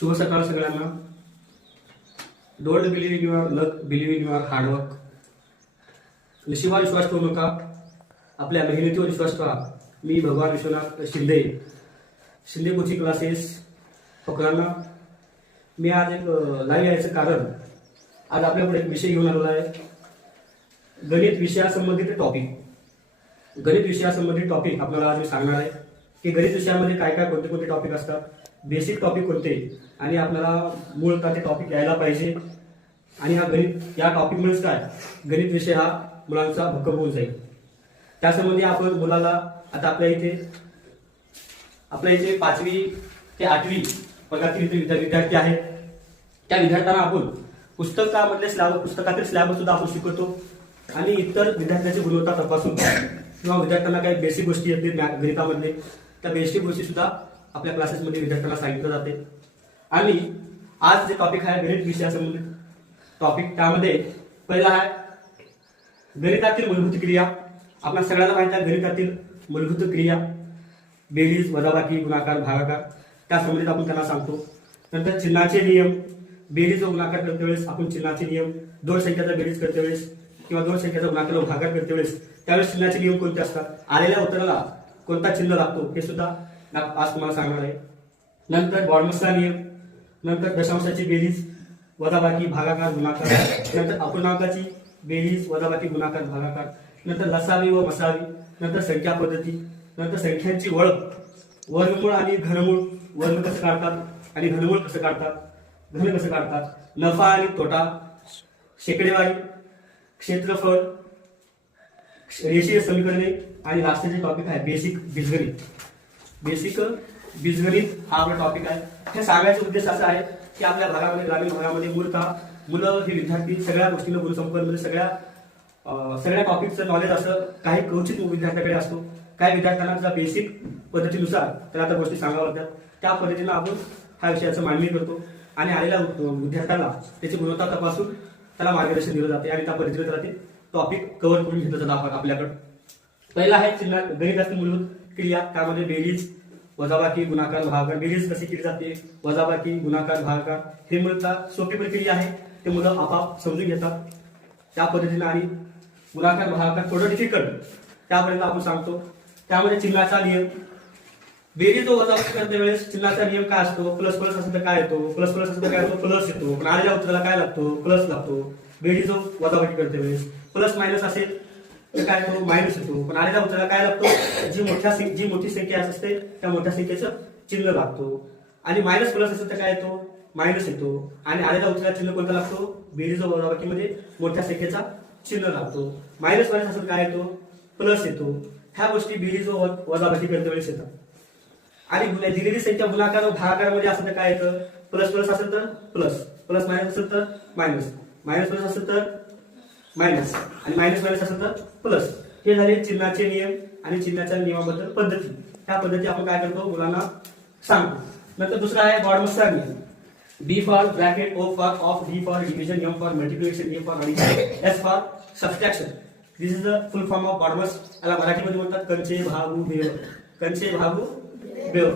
शुभ सकाळ सगळ्यांना. Don't believe in your luck, believe in your hard work. नशिबावर विश्वास ठेवू नका, आपल्या मेहनतीवर विश्वास ठेवा. मी भगवान विश्वनाथ शिंदे कोचिंग क्लासेस फकरांना. मी आज एक लाईव्ह यायचं कारण, आज आपल्याकडे एक विषय घेऊन आलेला आहे, गणित विषयासंबंधित टॉपिक. गणित विषयासंबंधित टॉपिक आपल्याला आज मी सांगणार आहे की गणित विषयामध्ये काय काय कोणते कोणते टॉपिक असतात, बेसिक टॉपिक कोणते, आणि आपल्याला मूळतः ते टॉपिक यायला पाहिजे. आणि हा गणित या टॉपिकमुळेच काय गणित विषय हा मुलांचा भक्कम होऊन जाईल. त्यासंबंधी आपण मुलाला आता आपल्या इथे 5वी ते 8वी वर्गातील विद्यार्थी आहेत. त्या विद्यार्थ्यांना आपण पुस्तकातील स्लॅब सुद्धा आपण शिकवतो आणि इतर विद्यार्थ्यांची गुणवत्ता तपासून किंवा विद्यार्थ्यांना काही बेसिक गोष्टी येतील गणितामधले, त्या बेसिक गोष्टी सुद्धा आपल्या क्लासेसमध्ये विद्यार्थ्यांना सांगितलं जाते. आणि आज जे टॉपिक आहे गणित विषयासंबंधित टॉपिक, त्यामध्ये पहिला आहे गणितातील मूलभूत क्रिया. आपल्या सगळ्यांना माहिती आहे गणितातील मूलभूत क्रिया, बेरीज, वजाबाकी, गुणाकार, भागाकार, त्या संबंधित आपण त्यांना सांगतो. नंतर चिन्हाचे नियम, बेरीज व गुणाकार करते वेळेस आपण चिन्हाचे नियम, दोन संख्याचा बेरीज करते वेळेस किंवा दोन संख्याचा गुणाकार व भागाकार करते वेळेस त्यावेळेस चिन्हाचे नियम कोणते असतात, आलेल्या उत्तराला कोणता चिन्ह लागतो हे सुद्धा आज तुम्हाला सांगणार आहे. नंतर बॉर्मसचा नियम, नंतर दशांशाची बेरीज, वजाबाकी, भागाकार, गुणाकार, नंतर अपूर्णांकाची बेरीज, वजाबाकी, गुणाकार, भागाकार, नंतर लसावी व मसावी, नंतर संख्या पद्धती, नंतर संख्यांची ओळख, वर्गमूळ आणि घनमूळ, वर्ग कसं काढतात आणि घनमूळ कसं काढतात, घन कसं काढतात, नफा आणि तोटा, शेकडेवारी, क्षेत्रफळ, रेषीय समीकरणे, आणि लास्टचे टॉपिक आहे बेसिक बीजगणित. बेसिक बीजगणित हा आपला टॉपिक आहे. हे सांगायचा उद्देश असा आहे की आपल्या भागामध्ये, ग्रामीण भागामध्ये मूलतः मुलं हे विद्यार्थी सगळ्या गोष्टींना गुणसंपन्न, म्हणजे सगळ्या टॉपिकचं नॉलेज असं काही क्वचित विद्यार्थ्याकडे असतो. काही विद्यार्थ्यांना बेसिक पद्धतीनुसार त्याला त्या गोष्टी सांगाव्या लागतात. त्या पद्धतीनं आपण हा विषयाचं मांडणी करतो आणि आलेल्या विद्यार्थ्याला त्याची गुणवत्ता तपासून त्याला मार्गदर्शन दिलं जाते आणि त्या पद्धतीने त्याला ते टॉपिक कव्हर करून घेतलं जातं आपल्याकडे. पहिला आहे गणितातील मूलभूत क्रिया, त्यामध्ये बेरीज, वजाबाकी, गुणाकार, भागाकार. बेरीज कशी केली जाते, वजाबाकी, गुणाकार, भागाकार, हे मूलतः सोपी प्रक्रिया आहे, ते मुलं आपाप समजून घेतात त्या पद्धतीने. आणि गुणाकार, भागाकार थोडं डिफिकल्ट, त्यापर्यंत आपण सांगतो. त्यामध्ये चिन्हाचा नियम, बेरीज व वजाबाकी करते वेळेस चिन्हाचा नियम काय असतो, प्लस प्लस असेल तर काय येतो, प्लस प्लस असेल तर काय येतो, प्लस येतो. पण आलेल्या उत्तराला काय लागतो, प्लस लागतो. बेरीज व वजाबाकी करते वेळेस प्लस मायनस असेल तर काय येतो, मायनस येतो. पण आलेल्या उत्तराला काय लागतो, जी मोठी संख्या असते त्या मोठ्या संख्येचं चिन्ह लागतो. आणि मायनस प्लस असेल तर काय येतो, मायनस येतो. आणि आलेल्या उत्तराला चिन्ह कोणता लागतो, बेरीज व वजाबाकीमध्ये मोठ्या संख्येचा चिन्ह लागतो. मायनस मायनस असेल काय येतो, प्लस येतो. ह्या गोष्टी बेरीज व वजाबाकी करते वेळेस येतात. आणि दिलेली संख्या गुणाकार व भागाकारामध्ये असेल तर काय येतं, प्लस प्लस असेल तर प्लस, प्लस मायनस असेल तर मायनस, मायनस प्लस असेल तर मायनस, आणि मायनस मायनस असेल तर प्लस. हे झाले चिन्हाचे नियम आणि चिन्हाच्या नियमाबद्दल पद्धती. ह्या पद्धती आपण काय करतो, मुलांना सांगतो. नंतर दुसरा आहे बॉर्मसचा नियम. B for bracket, O for of, D for division, M for multiplication, A for addition, S for subtraction. This is the full form of BODMAS. याला मराठीमध्ये म्हणतात कंचे भागू बेव. कंचे भागू बेव.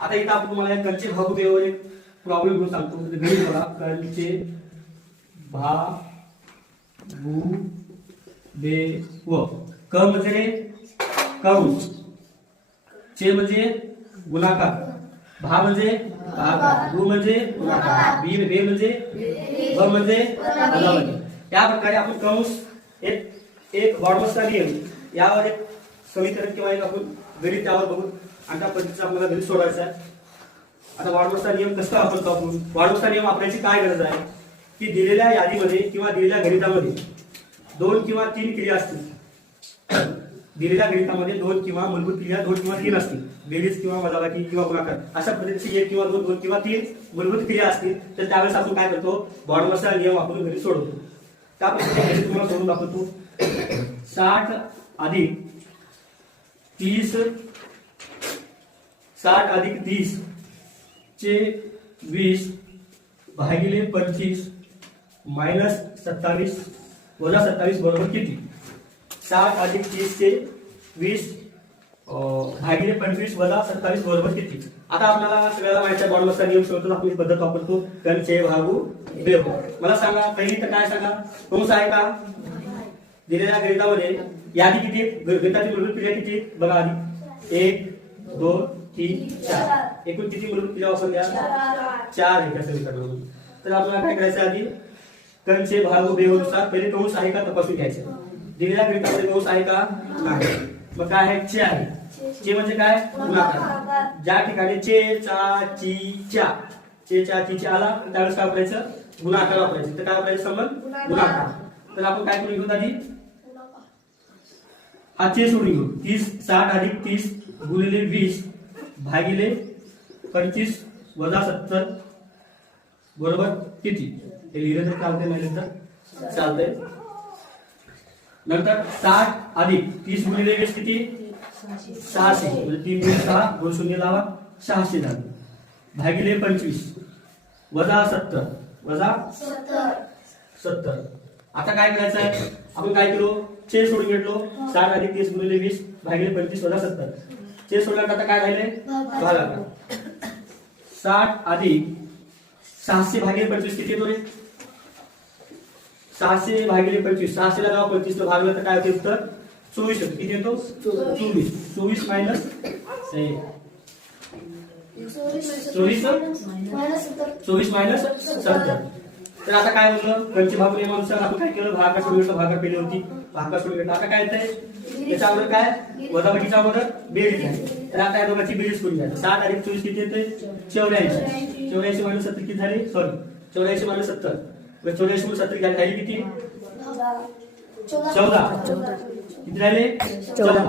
आता इथं आपण तुम्हाला कंचे भागू बेव एक प्रॉब्लेम घेऊन सांगतो. गणित बघा, कंचे भागू बेव. क म्हणजे कंस, चे म्हणजे गुणाकार, भा म्हणजे भागाकार, गु म्हणजे गुणाकार, बी म्हणजे ब म्हणजे वजाबाकी. या प्रकारे आपण कंस एक बॉर्मसचा नियम यावर एक समीकरण किंवा एक आपण गणित त्यावर बघून आणि त्या पद्धतीचा आपल्याला गणित सोडवायचा आहे. आता बॉर्मसचा नियम कसा वापरतो आपण, बॉर्मसचा नियम वापरायची काय गरज आहे की दिलेल्या यादीमध्ये किंवा दिलेल्या गणितामध्ये 2 किंवा 3 क्रिया असतील. दिलेल्या गणितामध्ये 2 किंवा मूलभूत क्रिया 2 किंवा 3 असतील, बेरीज किंवा वजाबाकी किंवा गुणाकार, अशा पद्धतीची 1 किंवा 2 किंवा 3 मूलभूत क्रिया असतील तर त्यावेळेस आपण काय करतो, बॉर्मसचा नियम वापरून गणित सोडवतो. त्या पद्धतीने तुम्हाला सोडून दाखवतो. 60 अधिक 30 चे 20 भागिले 25 मायनस 27 वजा 27 बरोबर किती. 60 अधिक 30 चे 20 भागिले 25 वजा 27 बरोबर किती. आता आपल्याला सगळ्याला माहिती आहे बॉन्डवरचा नियम शोधतो आपण ही पद्धत वापरतो कण छेद भागू बेव. मला सांगा पहिली तर काय सांगा कंस आहे का दिलेल्या गणितामध्ये यादी किती गणिताची मूलभूत क्रिया किती बघा आधी 1 2 3 4 एकूण किती मूलभूत क्रिया वापरल्या 4 एका समीकरणामध्ये. तर आपल्याला काय करायचं आधी कण छेद भागू बेव नुसार पहिले कंस आहे का तपासून घ्यायचं. दिलेल्या गणितामध्ये कंस आहे का नाही. मग काय आहे चे आहे. चे म्हणजे काय गुणाकार. ज्या ठिकाणी चे चा ची च्या चे चा ची च्या आला त्यावेळेस काय वापरायचं गुणाकार वापरायचं. तर काय वापरायचं संबंध गुणाकार. तर आपण काय करून घेऊ आधी हा चे सोडून घेऊ 30 60 अधिक 30 गुणिले 20 भागिले 25 वजा 70 बरोबर किती. हे लिहिलं तर चालतंय नाही तर चालतंय. नंतर 60 अधिक 30 गुणिले 20 किती 600 म्हणजे 3 गुणिले 6 2 शून्य लावा 600 झाले भागिले 25 वजा 70 वजा 70. आता काय करायचं आहे आपण काय केलो चे सोडून घेतलो 60 अधिक 30 गुणिले 20 भागिले 25 वजा 70. चे सोडल्यानंतर आता काय राहिले भागाकार. 60 अधिक 600 भागिले 25 किती येतो रे 600 भागिले 25 600 ला गाव 25 ला भागलं तर काय होते उत्तर 24 येतो. किती येतो 24 24 मायनस 24 मायनस 70. तर आता काय म्हणलं कंची भाग नियमानुसार आपण काय केलं भागाकार सोडून घेतलं भागाकार पेली होती भागाकार सोडून घेतलं. आता काय येतंय त्याच्या अगोदर काय वजाबाकीच्या अगोदर बेरीज आहे. तर आता या दोघांची बेरीज करून घ्यायची 60 अधिक 24 किती येते 84 84 मायनस 70 किती झाले सॉरी 84 मायनस 70 84 मायनस 70 झाली किती 14 किती झाले 14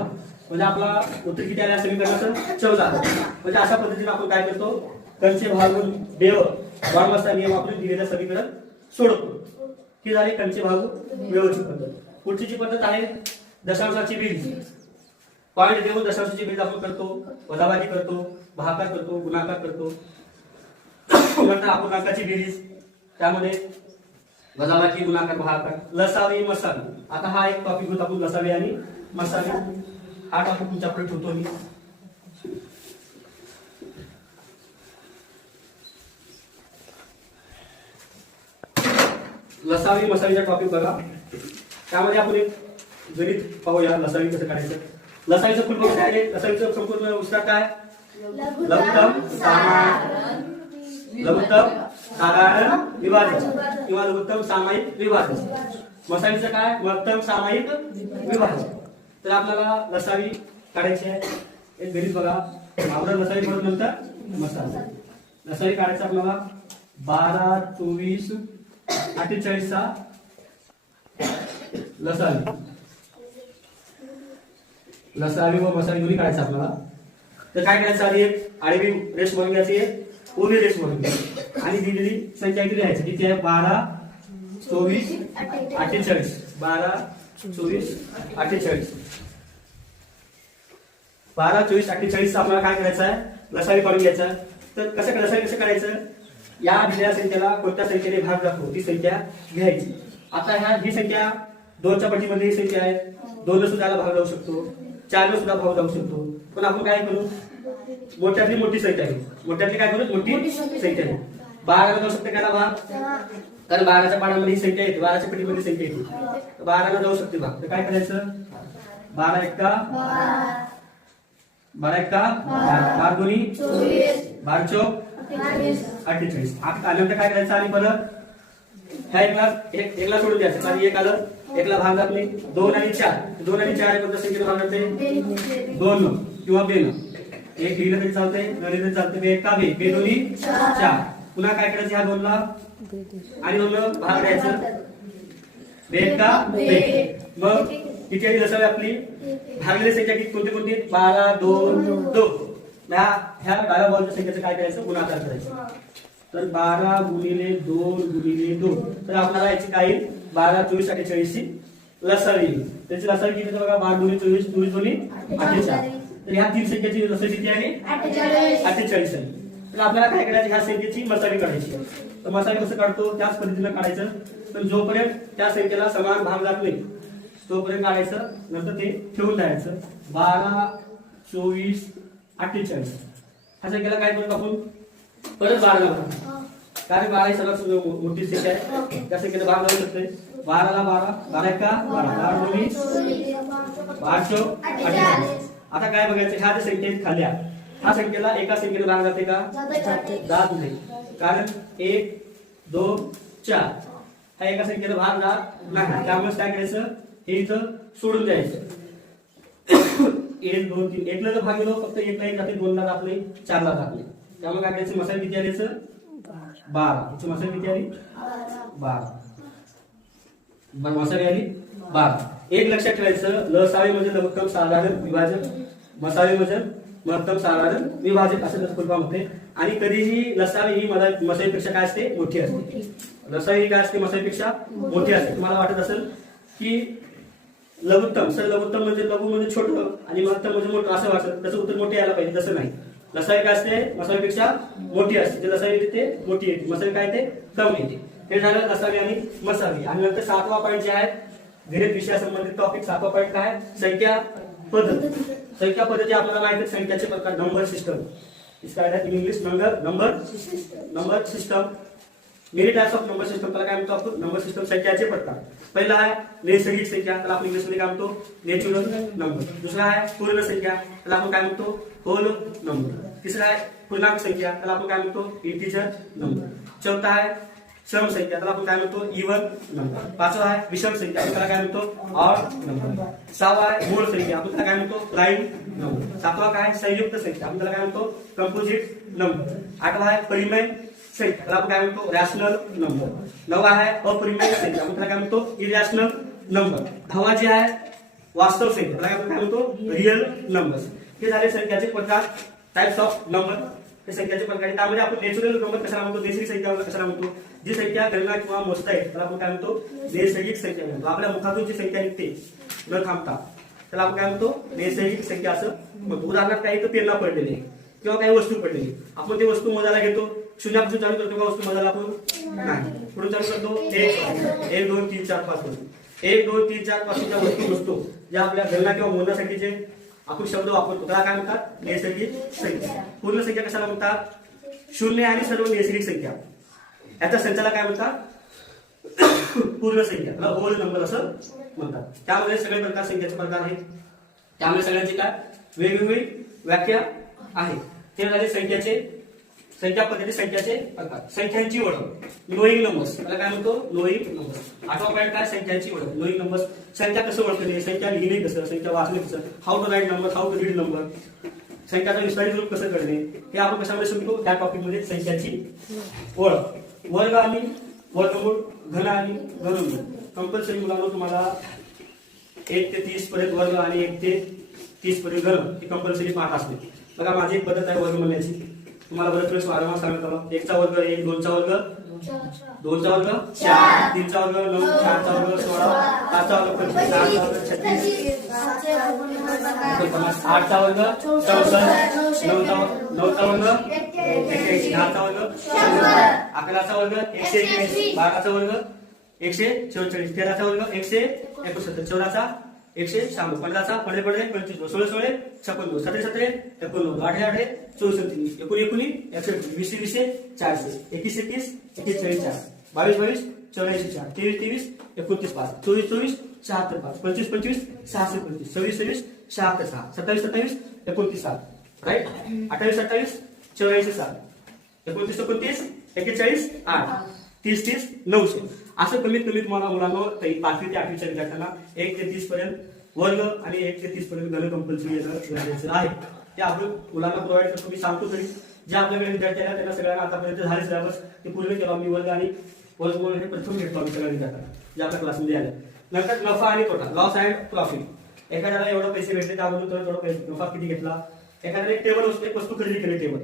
म्हणजे आपला उत्तर किती आले समीकरणाचं 14. म्हणजे अशा पद्धतीने आपण काय करतो कंचे भागून बेव बॉन्डवरचा नियम वापरून दिलेलं समीकरण सोडवतो. की झाले कंचे भागून बेवची पद्धत. पुढची जी पद्धत आहे दशांशाची बेरीज. पॉईंट देऊन दशांशाची बेरीज आपण करतो वजाबाकी करतो भागाकार करतो गुणाकार करतो. नंतर अपूर्णांकाची बेरीज त्यामध्ये वजाबाकी गुणाकार भागाकार लसावी मसावी. आता हा एक टॉपिक होता आपण लसावी आणि मसावी हा टॉपिक तुमच्याकडे ठेवतो मी. लसावी मसावीचा टॉपिक बघा. त्यामध्ये आपण एक गणित पाहूया लसावी कसं काढायचं. लसावीचं फुल फॉर्म काय आहे लसावीचं संपूर्ण विस्तार काय लघुत्तम साधारण विभाजन किंवा लघुत्तम सामायिक विभाजन. मसावीचं काय महत्तम सामायिक विभाजन. तर आपल्याला लसावी काढायची आहे. एक गणित बघा अगोदर लसावी म्हणून नंतर मसावी. लसावी काढायचं आपल्याला 12 24 48 चा लसावी व मसावी दोन्ही काढायचं आपल्याला. तर काय करायचं आधी एक आडवी रेष म्हणून घ्यायची एक उभी रेष म्हणून घ्यायची आणि दिलेली संख्या किती लिहायची किती आहे 12 24 48 12 24 48 12 24 48 आपल्याला काय करायचं आहे लसावी काढून घ्यायचं. तर कसं लसावी कसं करायचं या दिलेल्या संख्येला कोणत्या संख्येने भाग दाखवू ती संख्या घ्यायची. आता ही संख्या 2च्या पटीमध्ये ही संख्या आहे 2 सुद्धा भाग जाऊ शकतो 4 सुद्धा भाग जाऊ शकतो. पण आपण काय करू मोठ्यातली मोठी संख्या आहे मोठ्यातली काय करू मोठी संख्या आहे 12 जाऊ शकते त्याला भाग कारण 12च्या पानामध्ये ही संख्या येते 12च्या पटीमध्ये संख्या येते 12 जाऊ शकते भाग. तर काय करायचं 12 एक्का 12 दोन्ही 12 चौक 48. आता आल्यानंतर काय करायचं आणि परत ह्या एकला सोडून द्यायचं आणि एक आलं एकला भाग आपले 2 आणि 4 2 आणि 4 कोणत्या संख्येने भाग जाते 2 किंवा 2 एक लिहिलं तरी चालतंय न लिहिलं तरी चालतंय 2 एक्का 2 2 दोन्ही 4. पुन्हा काय करायचं ह्या 2 ला आणि 2 ला भाग द्यायचं 2 एक्का 2. मग किती आहे लसावी आपली भागलेली संख्या किती कोणती कोणती 12 2 2. ह्या डाव्या बॉलच्या संख्येचं काय करायचं गुणाकार करायचं. तर 12 गुणिले 2 गुणिले 2 तर आपल्याला याची काय 12 24 48 ची लसावी. त्याची लसावी किती बघा 12 गुणिले 24 24 दोन्ही 48. तर ह्या तीन संख्येची लसावी किती आहे 48 आहे. तर आपल्याला काय करायचं ह्या संख्येची मसावी काढायची. तर मसावी कसं काढतो त्याच पद्धतीने काढायचं. पण जोपर्यंत त्या संख्येला समान भाग जात नाही तोपर्यंत काढायचं नंतर ते ठेवून द्यायचं 12 24 48. ह्या संख्येला काय करू आपण परत 12 ला भागा, कारण 12 ही सर्वात मोठी संख्या आहे, त्या संख्येला भाग लावू शकतोय. 12 ला 12, 12 एका 12, 12 दोन्ही 12 चौक 48. आता काय बघायचं, ह्या ज्या संख्या आहेत खाल्या, ह्या संख्येला एका संख्येला भाग जाते का, जात नाही, कारण 1 2 4 ह्या एका संख्येला भाग जात नाही. त्यामुळे काय करायचं, हे इथं सोडून द्यायचं. 1 2 3 1 ला भाग गेलो, फक्त 1 ला 1 जाते, 2 ला जात नाही, 4 ला जात नाही. त्यामुळे काय करायचं, मसाले किती आले, 12. याची मसाले किती आली, 12. मसाले आली 12. एक लक्षात ठेवायचं, लसावी म्हणजे लघुत्तम साधारण विभाजक, मसावी म्हणजे महत्तम साधारण विभाजक असं त्याचं फुलफॉर्म होते. आणि कधीही लसावी ही मसावीपेक्षा काय असते, मोठी असते. लसावी ही काय असते, मसावीपेक्षा मोठी असते. तुम्हाला वाटत असेल की लघुत्तम लघुत्तम म्हणजे लघु म्हणजे छोटं आणि महत्तम म्हणजे मोठं असं वाटतं, त्याचं उत्तर मोठे यायला पाहिजे, तसं नाही. लसावी काय असते, मसावीपेक्षा मोठी असते. जे लसावी येते ते मोठी येते, मसावी काय ते कमी येते. हे झालं लसावी आणि मसावी. आणि नंतर 7वा पॉईंट जे आहे गणित विषयासंबंधित टॉपिक, 7वा पॉईंट काय, संख्या पद्धत. संख्या पद्धती आपल्याला माहिती आहे, संख्याचे प्रकार, नंबर सिस्टम. इसका in English number system. Many types of number system. त्याला काय म्हणतो आपण, नंबर सिस्टम संख्याचे प्रकार. पहिला आहे नैसर्गिक संख्या, त्याला आपण इंग्लिश मध्ये काय म्हणतो, नॅचरल नंबर. दुसरा आहे पूर्ण संख्या, त्याला आपण काय म्हणतो, होल नंबर. तिसरा आहे पूर्णांक संख्या, त्याला आपण काय म्हणतो, इंटिजर नंबर. चौथा आहे सम संख्या, त्याला आपण काय म्हणतो, इवन नंबर. पाचवा आहे विषम संख्या, त्याला काय म्हणतो, ऑड नंबर. सहावा आहे मूळ संख्या, आपण त्याला काय म्हणतो, प्राईम नंबर. सातवा काय, संयुक्त संख्या, आपण त्याला काय म्हणतो, कंपोजिट नंबर. आठवा आहे परिमेय संख्या, त्याला आपण काय म्हणतो, रॅशनल नंबर. नववा आहे अपरिमेय संख्या, आपण त्याला काय म्हणतो, इरॅशनल नंबर. दहावा जे आहे वास्तव संख्या, त्याला आपण काय म्हणतो, रिअल नंबर्स. हे झाले संख्याचे प्रकार, टाइप्स ऑफ नंबर. हे संख्याचे प्रकार. त्यामध्ये आपण नॅचरल नंबर कशाला म्हणतो, नैसर्गिक संख्या कशाला म्हणतो, जी संख्या गणना किंवा मोजता येते त्याला आपण काय म्हणतो, नैसर्गिक संख्या म्हणतो. आपल्या मुखातून जी संख्या निघते न थांबता त्याला आपण काय म्हणतो, नैसर्गिक संख्या असं म्हणतो. उदाहरणार्थ काही तर पेना पडलेली किंवा काही वस्तू पडलेली, आपण ती वस्तू मोजायला घेतो, शून्यापासून चालू करतो का वस्तू मोजायला आपण, नाही, पुढे चालू करतो 1 2 3 4 5 पासून. 1 2 3 4 पासूनच्या वस्तू मोजतो, ज्या आपल्या गणना किंवा मोजण्यासाठी जे आपण शब्द वापरतो त्याला काय म्हणतात, नैसर्गिक संख्या. पूर्ण संख्या कशाला म्हणतात, शून्य आणि सर्व नैसर्गिक संख्या याच्या संचाला काय म्हणतात, पूर्ण संख्या, त्याला होल नंबर असं म्हणतात. त्यामध्ये सगळे प्रकार संख्याचे प्रकार आहेत. त्यामुळे सगळ्यांची काय वेगवेगळी व्याख्या आहे. ते झाले संख्या पद्धती, संख्याचे प्रकार. संख्यांची ओळख, नोईंग नंबर्स, त्याला काय म्हणतो, नोईंग नंबर्स. 8वा पॉईंट काय, संख्यांची ओळख, नोईंग नंबर्स. संख्या कसं ओळखणे, संख्या लिहिणे कसं, संख्या वाचणे कसं, how to write number, how to read number, संख्याचा विस्तारित रूप कसं करणे, हे आपण कशामध्ये शिकतो, त्या टॉपिक मध्ये संख्याची ओळख. वर्ग आणि वर्गमूळ, घन आणि घनमूळ. कंपल्सरी मुलांना तुम्हाला 1 ते 30 पर्यंत वर्ग आणि 1 ते 30 पर्यंत घन हे कंपल्सरी पाठ असते. बघा माझी एक पद्धत आहे वर्ग म्हणण्याची, तुम्हाला बरेच वेळेस वारंवार सांगत आलो. 1 चा वर्ग 1, 2 चा वर्ग 2 चा वर्ग 4, 3 चा वर्ग 9, 4 चा वर्ग 16, 5 चा वर्ग 25, 6 चा वर्ग 36, 8 चा वर्ग 64, 9 चा वर्ग 81, 10 चा वर्ग 11 चा वर्ग 181, 12 चा वर्ग 144, 13 चा वर्ग 169, 14 चा 196, 15 चा 15 25, 16 16 56, 17 17 89, 18 18 64, 19 61, 20 20 400, 21 21 41 4, 22 22 84 4, 23 23 29 5, 24 24 76 5, 25 25 66 25, 26 26 76 6, 27 27 29 7, राईट. 28 28 84 7, 29 29 41 8, 30 30 900. असं कमीत कमी तुम्हाला मुलांना 5वी ते 8वीच्या विद्यार्थ्यांना 1 ते 30 पर्यंत वर्ग आणि 1 ते 30 पर्यंत घन कंपल्सरी येणं गरजेचं आहे. ते आपण मुलांना प्रोव्हाइड करतो. मी सांगतो तरी जे आपल्याकडे विद्यार्थी आहेत त्यांना सगळ्यांना आतापर्यंत झाले सिलेबस ते पूर्ण केला. मी वर्ग आणि वर्गमूळ हे प्रथम घेतो आम्ही सगळ्या विद्यार्थ्यांना जे आपल्या क्लासमध्ये आले. नंतर नफा आणि तोटा, लॉस अँड प्रॉफिट. एखाद्याला एवढे पैसे भेटले त्याबद्दल थोडा पैसे नफा किती घेतला. एखाद्याने एक टेबल एक वस्तू खरेदी केली, टेबल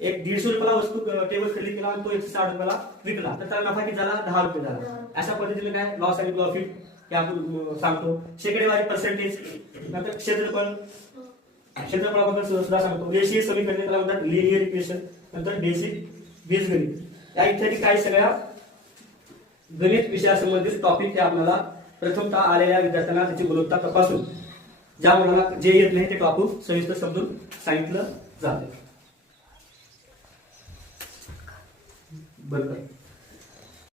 एक 150 रुपयाला वस्तू टेबल खरेदी केला आणि तो 160 रुपयाला विकला तर त्याला नफा किती झाला, 10 रुपये झाला. अशा पद्धतीने काय लॉस आणि प्रॉफिट हे आपण सांगतो. शेकडेवारी पर्सेंटेज. नंतर क्षेत्रफळाबद्दल सुद्धा सांगतो. रेषीय समीकरणे त्याला म्हणतात लिनियर इक्वेशन. नंतर बेसिक बीजगणित. या इत्यादी काही सगळ्या गणित विषयासंबंधित टॉपिक ते आपल्याला प्रथमतः आलेल्या विद्यार्थ्यांना त्याची गुणवत्ता तपासून ज्या मुलांना जे येत नाही ते टॉपिक सविस्तर समजून सांगितलं जाते. बरं